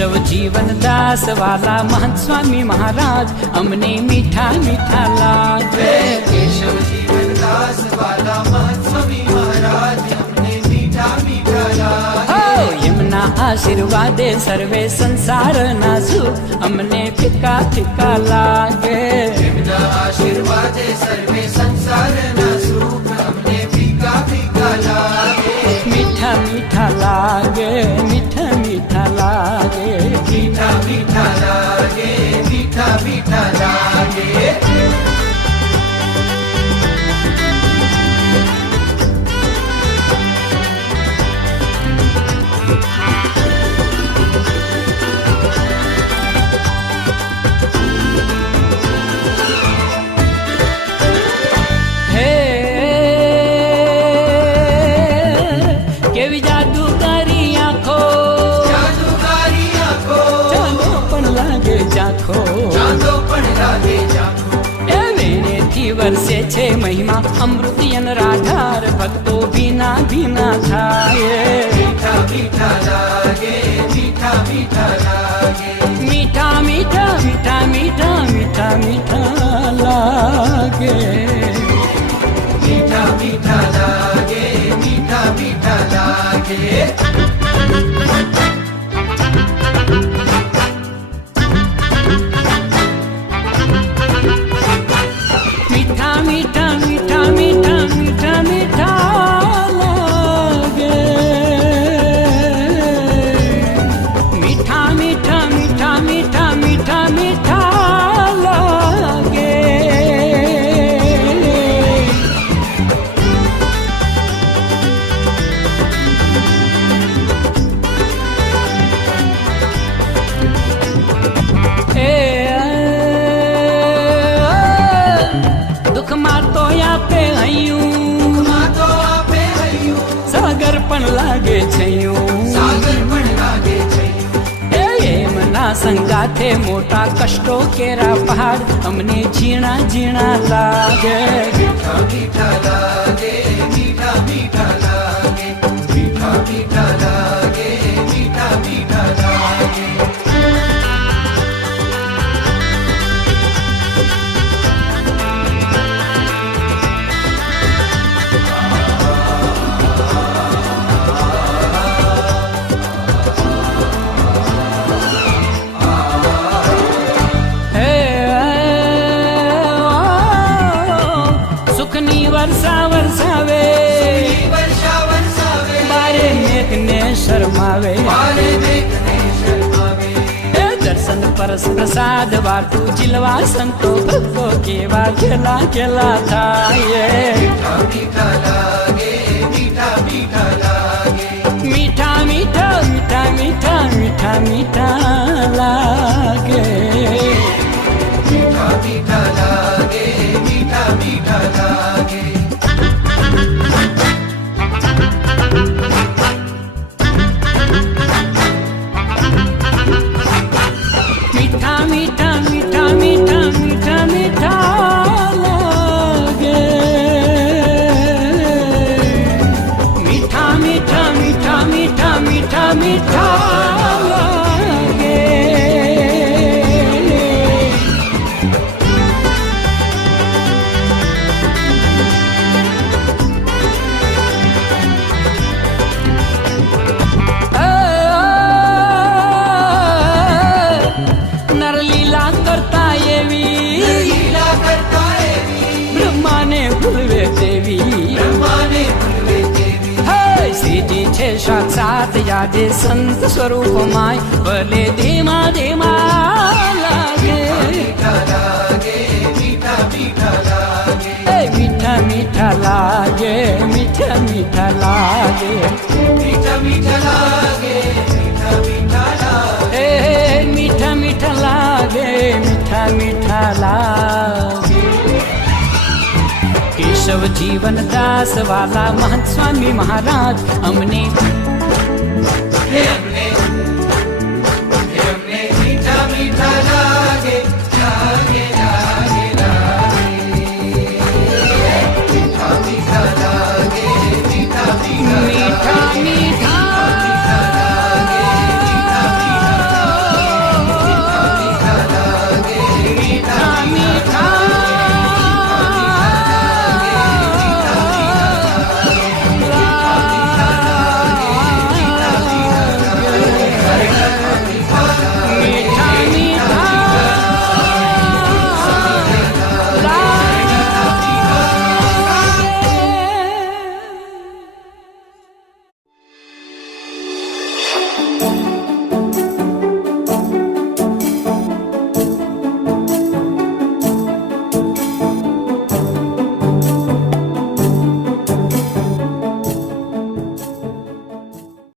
केशव जीवन दास वाला महंत स्वामी महाराज अमने मीठा मीठा लागे। केशव जीवन दास वाला महंत स्वामी महाराज अमने मीठा मीठा लागे। यमना आशीर्वादे सर्वे संसार ना सुख अमने फिका फिका लागे। यमना आशीर्वादे सर्वे संसार ना सुख अमने फिका फिका लागे। मीठा मीठा लागे, मीठा मीठा लागे, मीठा मीठा लागे, मीठा मीठा लागे। કેવી જાદુગારી આંખો, જાદુગારી આંખો, ચાંદો પણ લાગે ઝાંખો, ચાંદો પણ લાગે ઝાંખો। એ વેણેથી વરસે છે મહિમા અમૃતિયન રાધાર ભક્તો ભીના ભીના થાય। મીઠા મીઠા લાગે, મીઠા મીઠા લાગે, મીઠા મીઠા મીઠા મીઠા મીઠા મીઠા લાગે। मीठा मीठा लागे, मीठा मीठा लागे। मीठा मीठा मीठा मीठा मीठा मीठा लागे। मीठा मीठा मीठा मीठा मीठा मीठा लागे। दुख માં તો આપે હૈયું, तो आपे हयूं, સાગર પણ લાગે છૈયું। सागर पण लागे छे। એમના સંગાથે મોટા કષ્ટો કેરા પહાડ અમને ઝીણા ઝીણા લાગે। मीठा मीठा लागे, मीठा मीठा लागे, मीठा मीठा लागे, मीठा मीठा लागे। સુખની વર્ષા વરસાવે, वर्षा वर्षावे, બારે મેઘને શરમાવે। बारे देखने शर्मावे। દર્શન પરસ પ્રસાદ વાટું જીલવા સંતો ભક્તો કેવા ખેલા ખેલા થાય। मीठा मीठा लागे, मीठा मीठा लागे, मीठा मीठा मीठा मीठा मीठा मीठा लागे। मीठा मीठा लागे, मीठा मीठा लागे। मीठा मीठा मीठा मीठा मीठा मीठा लागे। मीठा मीठा मीठा मीठा मीठा मीठा लागे। નરલીલા કરતા એવી, लीला करता एवी, બ્રહ્માને ભૂલવે તેવી। ब्रह्माने भूलवे देवी। શ્રીજી છે સાક્ષાત યાદે સંત સ્વરૂપ માય ભલે ધીમા ધીમા લાગે। मीठा लागे, मीठा मीठा लागे, મીઠા મીઠા લાગે, મીઠા મીઠા લાગે। मीठा मीठा लागे, मीठा मीठा लागे। મીઠા મીઠા લાગે, મીઠા મીઠા લાગે। केशव जीवन दास वाला महंत स्वामी महाराज अमने हमने मीठा मीठा लागे।